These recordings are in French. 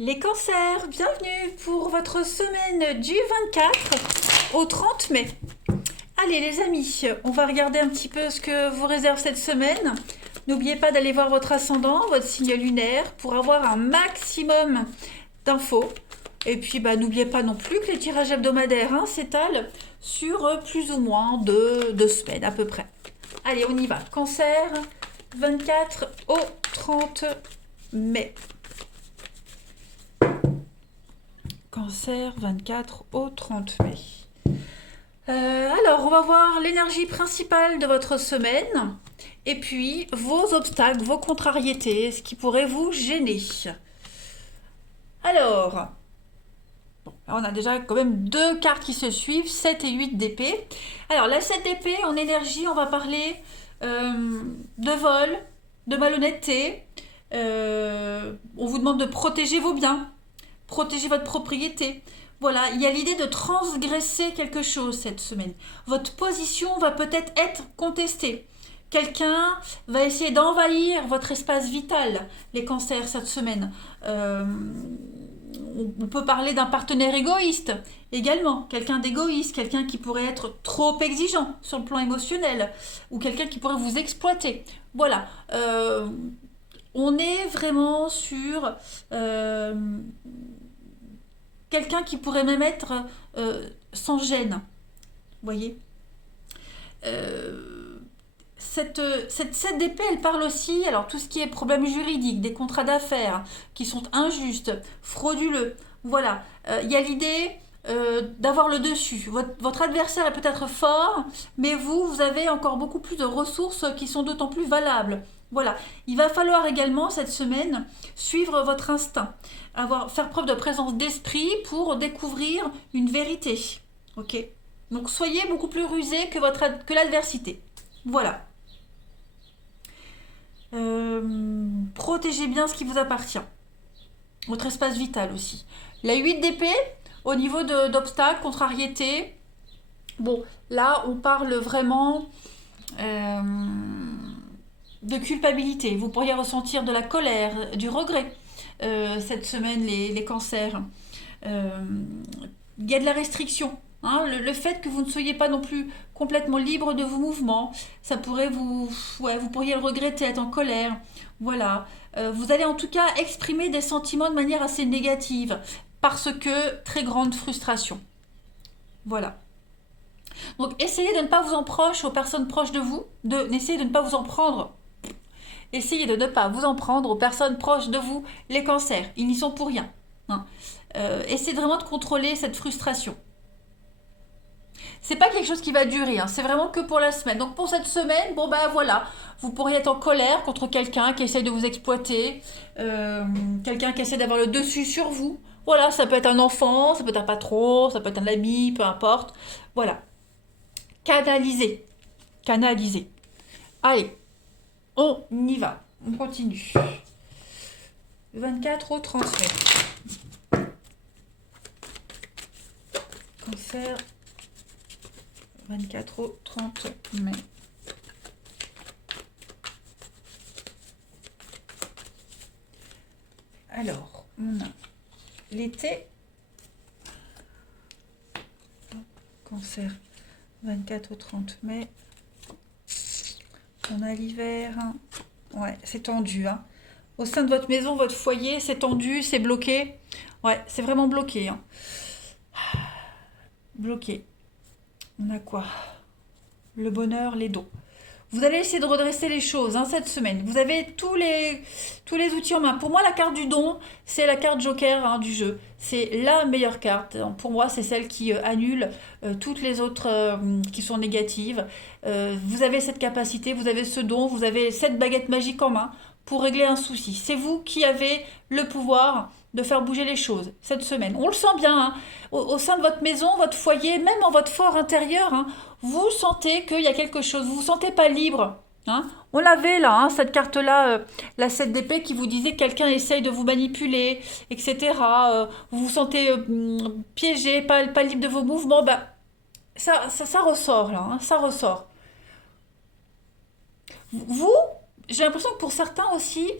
Les cancers, bienvenue pour votre semaine du 24 au 30 mai. Allez les amis, on va regarder un petit peu ce que vous réserve cette semaine. N'oubliez pas d'aller voir votre ascendant, votre signe lunaire pour avoir un maximum d'infos. Et puis n'oubliez pas non plus que les tirages hebdomadaires s'étalent sur plus ou moins deux semaines à peu près. Allez, on y va. Cancer, 24 au 30 mai. Cancer, 24 au 30 mai. Alors, on va voir l'énergie principale de votre semaine et puis vos obstacles, vos contrariétés, ce qui pourrait vous gêner. Alors, on a déjà quand même deux cartes qui se suivent, 7 et 8 d'épée. Alors, la 7 d'épée, en énergie, on va parler de vol, de malhonnêteté. On vous demande de protéger vos biens, protéger votre propriété. Voilà, il y a l'idée de transgresser quelque chose cette semaine. Votre position va peut-être être contestée. Quelqu'un va essayer d'envahir votre espace vital, les cancers, cette semaine. On peut parler d'un partenaire égoïste également. Quelqu'un d'égoïste, quelqu'un qui pourrait être trop exigeant sur le plan émotionnel, ou quelqu'un qui pourrait vous exploiter. Voilà. On est vraiment sur quelqu'un qui pourrait même être sans gêne. Vous voyez cette d'épée, elle parle aussi, alors tout ce qui est problème juridique, des contrats d'affaires qui sont injustes, frauduleux. Voilà, il y a l'idée d'avoir le dessus. Votre adversaire est peut-être fort, mais vous avez encore beaucoup plus de ressources qui sont d'autant plus valables. Voilà, il va falloir également cette semaine suivre votre instinct, faire preuve de présence d'esprit pour découvrir une vérité. Ok. Donc soyez beaucoup plus rusé que l'adversité. Voilà. Protégez bien ce qui vous appartient. Votre espace vital aussi. La 8 d'épée, au niveau d'obstacles, contrariétés. Bon, là, on parle vraiment de culpabilité. Vous pourriez ressentir de la colère, du regret cette semaine, les cancers. Il y a de la restriction. Le fait que vous ne soyez pas non plus complètement libre de vos mouvements, ça pourrait vous pourriez le regretter, être en colère. Voilà. Vous allez en tout cas exprimer des sentiments de manière assez négative parce que très grande frustration. Voilà. Donc essayez de ne pas vous en proche aux personnes proches de vous, essayez de ne pas vous en prendre. Essayez de ne pas vous en prendre aux personnes proches de vous, les cancers. Ils n'y sont pour rien. Essayez vraiment de contrôler cette frustration. C'est pas quelque chose qui va durer, c'est vraiment que pour la semaine. Donc pour cette semaine, voilà, vous pourriez être en colère contre quelqu'un qui essaye de vous exploiter, quelqu'un qui essaie d'avoir le dessus sur vous. Voilà, ça peut être un enfant, ça peut être un patron, ça peut être un ami, peu importe. Voilà. Canaliser. Canaliser. Allez, on y va. On continue. 24 au 30 mai. Cancer. 24 au 30 mai. Alors, on a l'été. Cancer, 24 au 30 mai. On a l'hiver. Ouais, c'est tendu. Au sein de votre maison, votre foyer, c'est tendu, c'est bloqué. Ouais, c'est vraiment bloqué. Bloqué. On a quoi? Le bonheur, les dons. Vous allez essayer de redresser les choses cette semaine. Vous avez tous les outils en main. Pour moi, la carte du don, c'est la carte joker du jeu. C'est la meilleure carte. Pour moi, c'est celle qui annule toutes les autres qui sont négatives. Vous avez cette capacité, vous avez ce don, vous avez cette baguette magique en main pour régler un souci. C'est vous qui avez le pouvoir de faire bouger les choses cette semaine. On le sent bien, au sein de votre maison, votre foyer, même en votre fort intérieur, vous sentez qu'il y a quelque chose, vous vous sentez pas libre. On l'avait là, cette carte-là, la 7 d'épée qui vous disait que quelqu'un essaye de vous manipuler, etc. Vous vous sentez piégé, pas libre de vos mouvements. Ça ressort là, ça ressort. Vous, j'ai l'impression que pour certains aussi,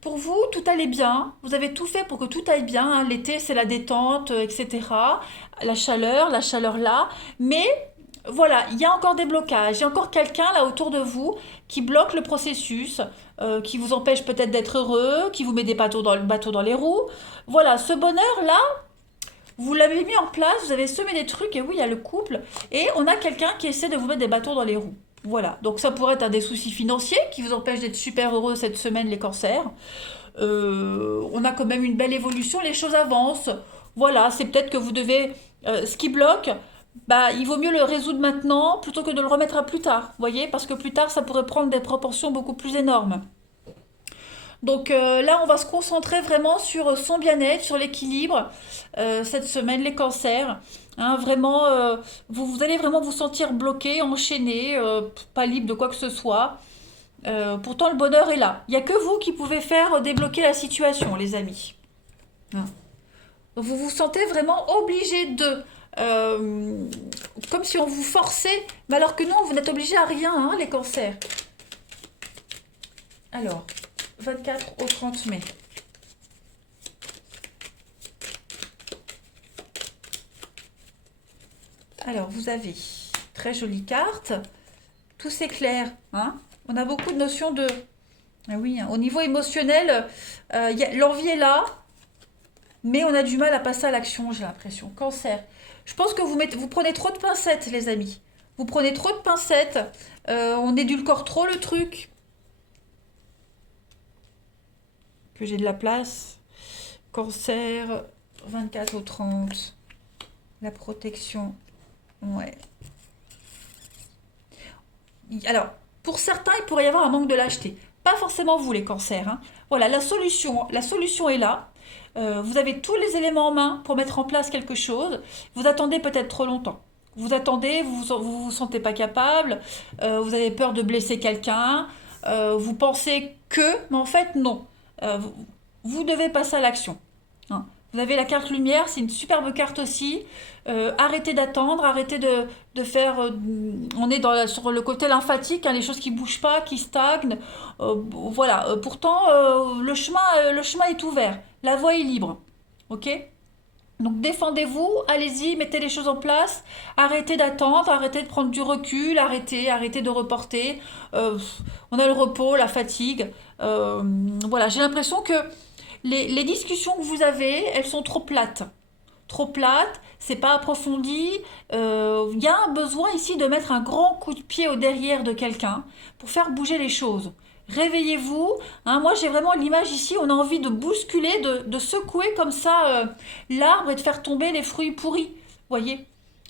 Pour vous, tout allait bien. Vous avez tout fait pour que tout aille bien, hein. L'été, c'est la détente, etc. La chaleur là. Mais voilà, il y a encore des blocages. Il y a encore quelqu'un là autour de vous qui bloque le processus, qui vous empêche peut-être d'être heureux, qui vous met des bateaux dans les roues. Voilà, ce bonheur-là, vous l'avez mis en place, vous avez semé des trucs, et oui, il y a le couple, et on a quelqu'un qui essaie de vous mettre des bâtons dans les roues. Voilà, donc ça pourrait être un des soucis financiers qui vous empêche d'être super heureux cette semaine, les cancers. On a quand même une belle évolution, les choses avancent. Voilà, c'est peut-être que vous devez... ce qui bloque, bah, il vaut mieux le résoudre maintenant plutôt que de le remettre à plus tard, vous voyez, parce que plus tard, ça pourrait prendre des proportions beaucoup plus énormes. Donc là, on va se concentrer vraiment sur son bien-être, sur l'équilibre cette semaine, les cancers. Hein, vraiment, vous allez vraiment vous sentir bloqué, enchaîné, pas libre de quoi que ce soit. Pourtant, le bonheur est là. Il n'y a que vous qui pouvez faire débloquer la situation, les amis. Hein. Donc, vous vous sentez vraiment obligé de... comme si on vous forçait, mais alors que non, vous n'êtes obligé à rien, hein, les cancers. Alors, 24 au 30 mai. Alors, vous avez très jolie carte. Tout s'éclaire, hein. On a beaucoup de notions de... Ah oui, hein, au niveau émotionnel, l'envie est là, mais on a du mal à passer à l'action, j'ai l'impression. Cancer. Je pense que vous prenez trop de pincettes, les amis. Vous prenez trop de pincettes. On édulcore trop le truc. Que j'ai de la place. Cancer, 24 au 30. La protection. Ouais. Alors, pour certains, il pourrait y avoir un manque de lâcheté. Pas forcément vous, les cancers, hein. Voilà, la solution est là. Vous avez tous les éléments en main pour mettre en place quelque chose. Vous attendez peut-être trop longtemps. Vous attendez, vous sentez pas capable, vous avez peur de blesser quelqu'un, vous pensez que, mais en fait non. Vous devez passer à l'action. Hein. Vous avez la carte lumière, c'est une superbe carte aussi. Arrêtez d'attendre, arrêtez de faire. On est sur le côté lymphatique, hein, les choses qui bougent pas, qui stagnent. Voilà. Pourtant, le chemin est ouvert. La voie est libre. Ok? Donc défendez-vous, allez-y, mettez les choses en place, arrêtez d'attendre, arrêtez de prendre du recul, arrêtez de reporter. Euh, on a le repos, la fatigue. Voilà, j'ai l'impression que les discussions que vous avez, elles sont trop plates. Trop plates, c'est pas approfondi. Il y a un besoin ici de mettre un grand coup de pied au derrière de quelqu'un pour faire bouger les choses. Réveillez-vous. Hein, moi, j'ai vraiment l'image ici, on a envie de bousculer, de secouer comme ça l'arbre et de faire tomber les fruits pourris. Voyez?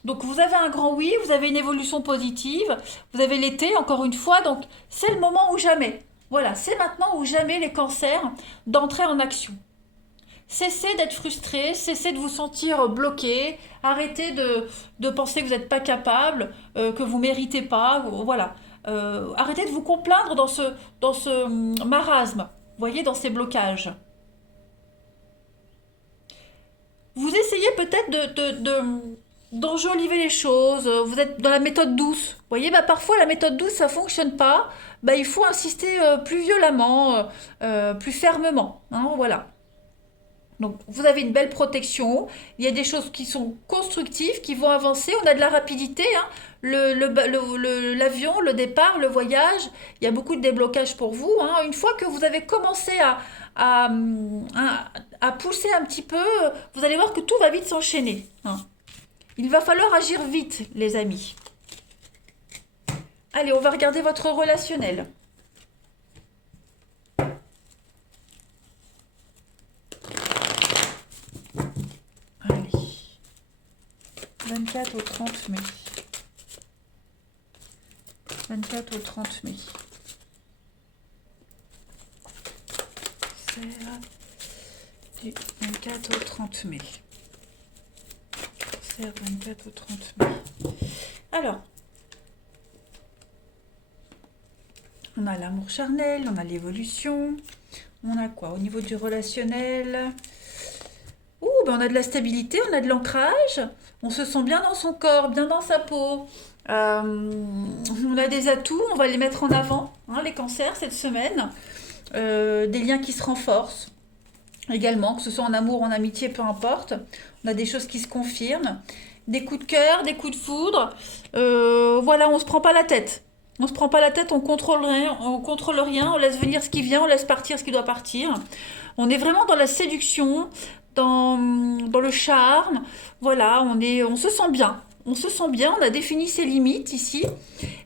Donc vous avez un grand oui, vous avez une évolution positive, vous avez l'été encore une fois, donc c'est le moment ou jamais. Voilà, c'est maintenant ou jamais les cancers d'entrer en action. Cessez d'être frustré, cessez de vous sentir bloqué, arrêtez de penser que vous n'êtes pas capable, que vous ne méritez pas, voilà. Arrêtez de vous complaindre dans ce marasme, vous voyez, dans ces blocages. Vous essayez peut-être d'enjoliver les choses, vous êtes dans la méthode douce. Vous voyez, bah, parfois la méthode douce, ça ne fonctionne pas, bah, il faut insister plus violemment, plus fermement. Hein, voilà. Donc, vous avez une belle protection. Il y a des choses qui sont constructives, qui vont avancer. On a de la rapidité. Hein. L'avion, le départ, le voyage, il y a beaucoup de déblocages pour vous. Hein. Une fois que vous avez commencé à, à pousser un petit peu, vous allez voir que tout va vite s'enchaîner. Hein. Il va falloir agir vite, les amis. Allez, on va regarder votre relationnel. Allez. 24 au 30 mai. 24 au 30 mai. C'est du 24 au 30 mai. C'est 24 au 30 mai. Alors, on a l'amour charnel, on a l'évolution. On a quoi au niveau du relationnel? Ben on a de la stabilité, on a de l'ancrage. On se sent bien dans son corps, bien dans sa peau. On a des atouts, on va les mettre en avant, hein, les cancers cette semaine. des liens qui se renforcent également, que ce soit en amour ou en amitié, peu importe. On a des choses qui se confirment, des coups de cœur, des coups de foudre. Voilà, on se prend pas la tête. On se prend pas la tête, on contrôle rien, on laisse venir ce qui vient, on laisse partir ce qui doit partir. On est vraiment dans la séduction, dans le charme. Voilà, on se sent bien. On se sent bien, on a défini ses limites ici.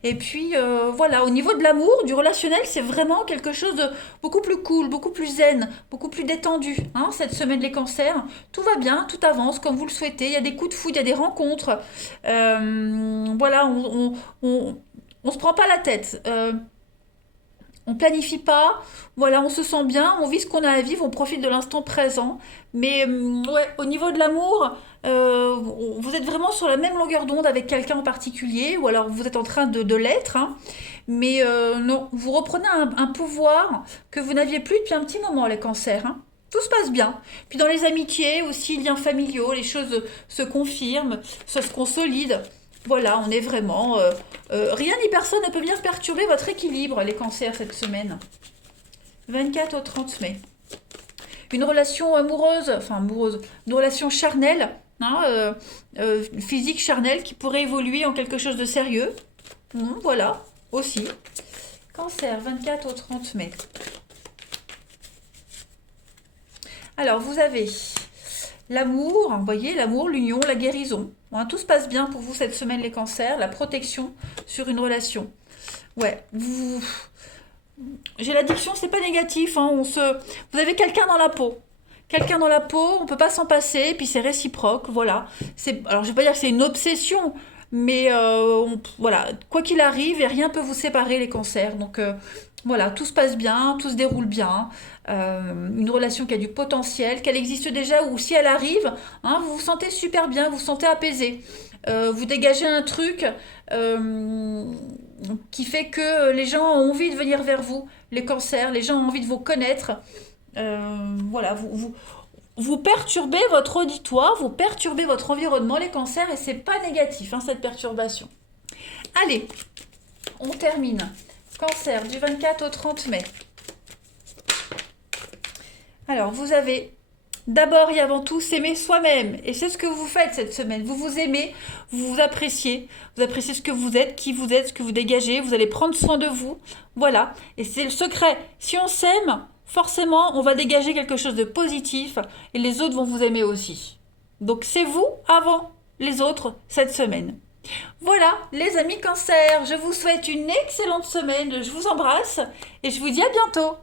Et puis voilà, au niveau de l'amour, du relationnel, c'est vraiment quelque chose de beaucoup plus cool, beaucoup plus zen, beaucoup plus détendu. Hein, cette semaine les cancers, tout va bien, tout avance comme vous le souhaitez. Il y a des coups de foudre, il y a des rencontres. Voilà, on se prend pas la tête. On planifie pas, voilà, on se sent bien, on vit ce qu'on a à vivre, on profite de l'instant présent. Mais ouais, au niveau de l'amour, vous êtes vraiment sur la même longueur d'onde avec quelqu'un en particulier, ou alors vous êtes en train de l'être, hein. Mais non, vous reprenez un pouvoir que vous n'aviez plus depuis un petit moment, les cancers, hein. Tout se passe bien. Puis dans les amitiés aussi, liens familiaux, les choses se confirment, ça se consolide. Voilà, on est vraiment... rien ni personne ne peut venir perturber votre équilibre, les cancers, cette semaine. 24 au 30 mai. Une relation amoureuse, enfin amoureuse, une relation charnelle, hein, physique charnelle, qui pourrait évoluer en quelque chose de sérieux. Voilà, aussi. Cancer, 24 au 30 mai. Alors, vous avez l'amour, vous voyez, l'amour, l'union, la guérison. Hein, tout se passe bien pour vous cette semaine, les cancers. La protection sur une relation. Ouais, j'ai l'addiction, c'est pas négatif. Hein, vous avez quelqu'un dans la peau. Quelqu'un dans la peau, on peut pas s'en passer, puis c'est réciproque, voilà. Alors je vais pas dire que c'est une obsession, mais voilà, quoi qu'il arrive, et rien peut vous séparer les cancers. Donc voilà, tout se passe bien, tout se déroule bien. Une relation qui a du potentiel, qu'elle existe déjà, ou si elle arrive, hein, vous vous sentez super bien, vous vous sentez apaisé. Vous dégagez un truc qui fait que les gens ont envie de venir vers vous, les cancers, les gens ont envie de vous connaître. Voilà, vous perturbez votre auditoire, vous perturbez votre environnement, les cancers, et c'est pas négatif, hein, cette perturbation. Allez, on termine. Cancer, du 24 au 30 mai. Alors, vous avez d'abord et avant tout s'aimer soi-même. Et c'est ce que vous faites cette semaine. Vous vous aimez, vous vous appréciez ce que vous êtes, qui vous êtes, ce que vous dégagez. Vous allez prendre soin de vous. Voilà. Et c'est le secret. Si on s'aime, forcément, on va dégager quelque chose de positif et les autres vont vous aimer aussi. Donc c'est vous avant les autres cette semaine. Voilà, les amis cancers, je vous souhaite une excellente semaine. Je vous embrasse et je vous dis à bientôt.